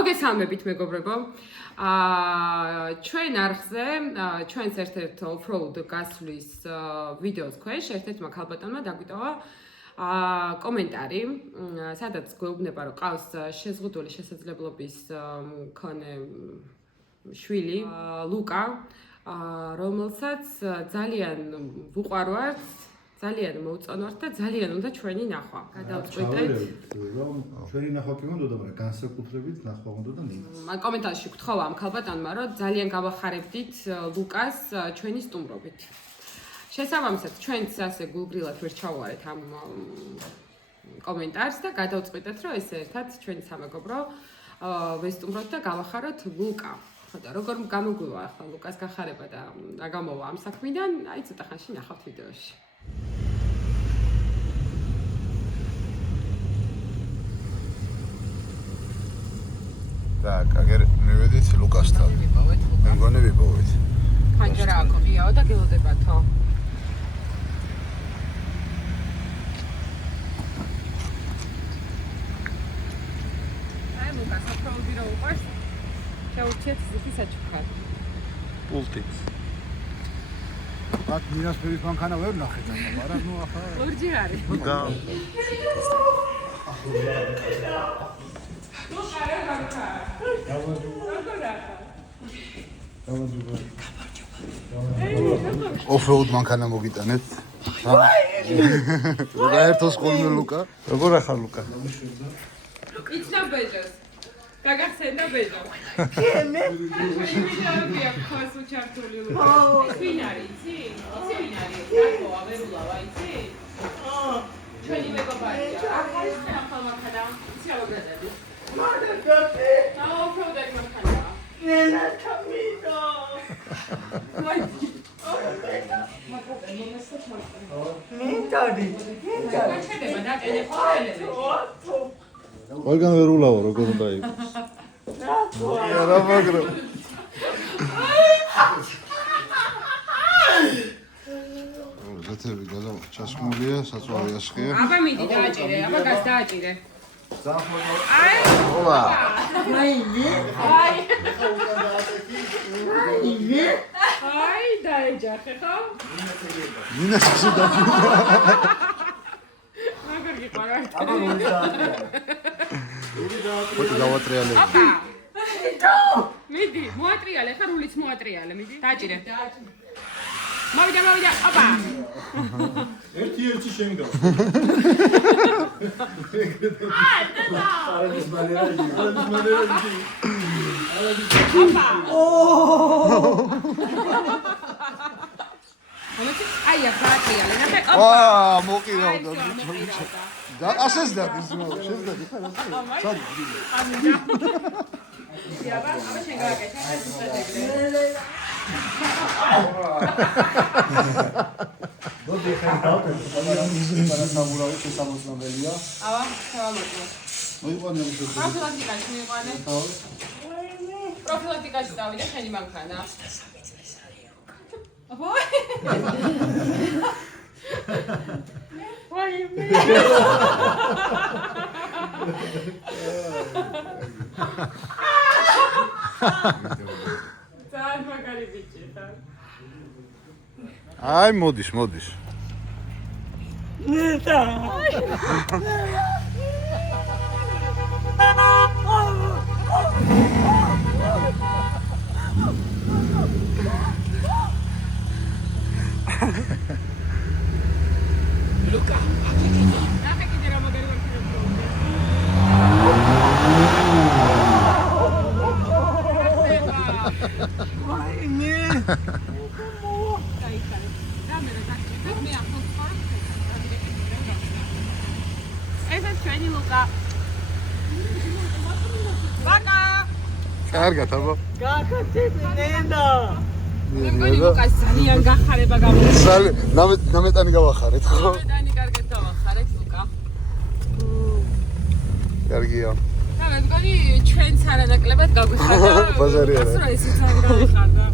მოგესალმებით მეგობრებო. ჩვენ არხზე ჩვენს ერთ-ერთ off-road გასვლის ვიდეოს ქვეშ ერთ-ერთმა ქალბატონმა დაგვიტოვა კომენტარი, სადაც გვეუბნება, რომ ყავს შეზღუდული შესაძლებლობის მქონე შვილი, ლუკა, რომელსაც ძალიან ვუყვარვართ, ძალიან მოვწონვართ და ძალიან უნდა ჩვენი ნახვა. გადავწყვეტეთ, რომ ჩვენი ნახვა კი უნდა, მაგრამ განსაკუთრებით ნახვა უნდა და ნინას. კომენტარში გთხოვა ამ ქალბატონმა, რომ ძალიან გავახარებდით ლუკას ჩვენი სტუმრობით. შესაბამისად, ჩვენც ასე გულგრილად ვერ ჩავუარეთ ამ კომენტარს და გადავწყვეტეთ, რომ ეს ერთად ჩვენი სამეგობრო ვესტუმროთ და გავახაროთ ლუკა. ხოდა როგორ გამოგვივა ახლა ლუკას გახარება და რა გამოვა ამ საქმიდან, აი ცოტა ხანში ნახავთ ვიდეოში. Так, აგერ მივედით ლუკასთან. მე მგონი ვიპოვეთ. ფანჯარა აკობიაო და გელოდებათო. აი ლუკა საფრთხე რო უყურს. შეურჩეთ ზუსტი საჩუქარი. პულტიც. ბათ მინას ფერის მანქანა ვერ ნახეთ, მაგრამ ნუ ახლა ორჯერ არის. და off-road მანქანა მოგიტანეთ. რა ერთოს ხოლმე ლუკა? როგორ ახარ ლუკა? იჩნა ბეჟოს. გაგახსენდა ბეჟო. მე ვიდეოები აქვს უჩართული ლუკა. ვინ არის იცი? ვინ არის? რაკო ავერულავა იცი? ჩვენი მეგობარია. აქ არის ხალხალ მანქანა. იცი რა მოგზადი? მადაგაფე. ოფროუდ მანქანა. ნენა თამიდო. ყველგან ვერ ულავო, როგორ უნდა იყოს. რა მაგრა. ზეთები გადა ჩასმულია, საწვავი ასხია. აბა მიდი დააჭირე, აბა გას დააჭირე. ზაფხულო. აი. ოვა. აი, დაეჯახე ხო? მინას შედა. მაგარ გიყვარა. აბა მოიწაატრია. ხოთი დავატრიალე. აბა. მიდი, მოატრიალე, ხა რულიც მოატრიალე, მიდი. დააჭირე. მოვიდა, აბა. ერთი შენ გავს. აი, დაატრიალე, ნახე. აა, მოკირავდა. და ასეს დადის, შეძდადი ხარ ასე. სად გიდი. აბა, შენ გააკეთე, ეს უცადებლე. მოდი ხარ დავტე, მაგრამ სამურავი შესამოსნობელია. აბა, ჩავამოწმო. მოიყვანე ამ შეხება. პროფილაქტიკაში მივიყვანე. პროფილაქტიკაში დავიდე შენი მანქანა. აბა. ვაიმე. ძალიან მაგარი ბიჭი ხარ. აი, მოდის. ნეტა. ლუკა. ნახე კიდე რა მაგარი ვარქინებს. ვაიმე. ეს ჩვენი ლუკა. ბაკა. კარგად, აბა. გაკეთეთ ნენა. მე მგონი ლუკას ძალიან გახარება გამოიწვია. ნამეტანი გავახარეთ, ხო? ნამეტანი კარგად გავახარეთ ლუკა. კარგია. და მე მგონი ჩვენც არანაკლებად გაგვიხარდა. ბაზარი არა. ასე რომ ეს ძალიან გავიხარდა.